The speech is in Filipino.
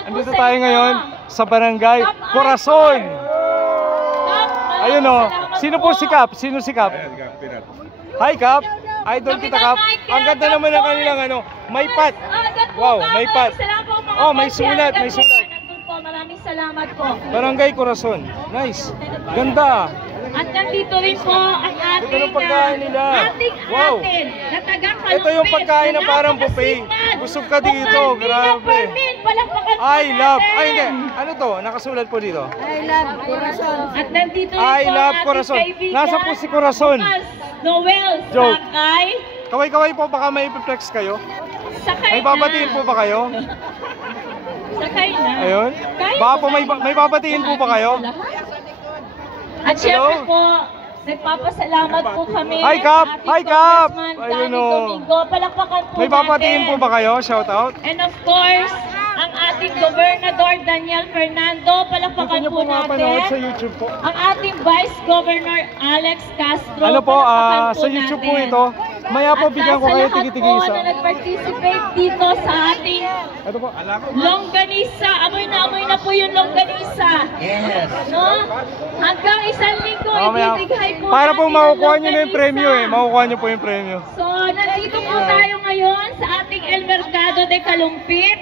Andito tayo ngayon sa Barangay Corazon. Ayun o. Sino po si Cap? Sino si Cap? Hi Cap. Idol kita Cap. Ang ganda naman ng kanilang ano. May pat. Wow, may pat. Oh, may sulat. May sulat. Maraming salamat po. Barangay Corazon. Nice. Ganda. At nandito rin po ang ating Ito yung pagkain nila. Wow. na taga-Kalumpit. Ito yung pagkain na parang buffet. Busog ka dito. Grabe. I love. Ay hindi. Ano to? Nakasulat po dito. I love Corazon. At nandito rin I po love ang ating Corazon. kaibigan. Nasa po si Corazon. Noel Joke. Sakay. Kaway-kaway po, baka may flex kayo. Sakay May babatiin po ba kayo? Sakay na. Ayun. Baka po may babatiin po ba kayo? At syempre po, nagpapasalamat po kami. Hi, Cap! sa ating Hi, Cap! Congressman Ayun, Danny oh. Domingo. Palakpakan po May babatiin po natin. ba kayo? Shout out. And of course, ang ating Gobernador Daniel Fernando. Dito Palakpakan nyo po po mapanood sa natin. YouTube po. Ang ating Vice Governor Alex Castro. Ano po, palakpakan sa YouTube po natin. ito. Maya po, bigyan ko kayo At tigi-tigi sa lahat isa. po na nag-participate dito sa ating Ito po. longganisa. Amoy na po yung longganisa. Yes. No? Hanggang isang linggo, Mamaya. ibibigay po Para po natin ang makukuha nyo na yung longganisa. premyo eh. Makukuha nyo po yung premyo. So, nandito po tayo ngayon sa ating El Mercado de Kalumpit.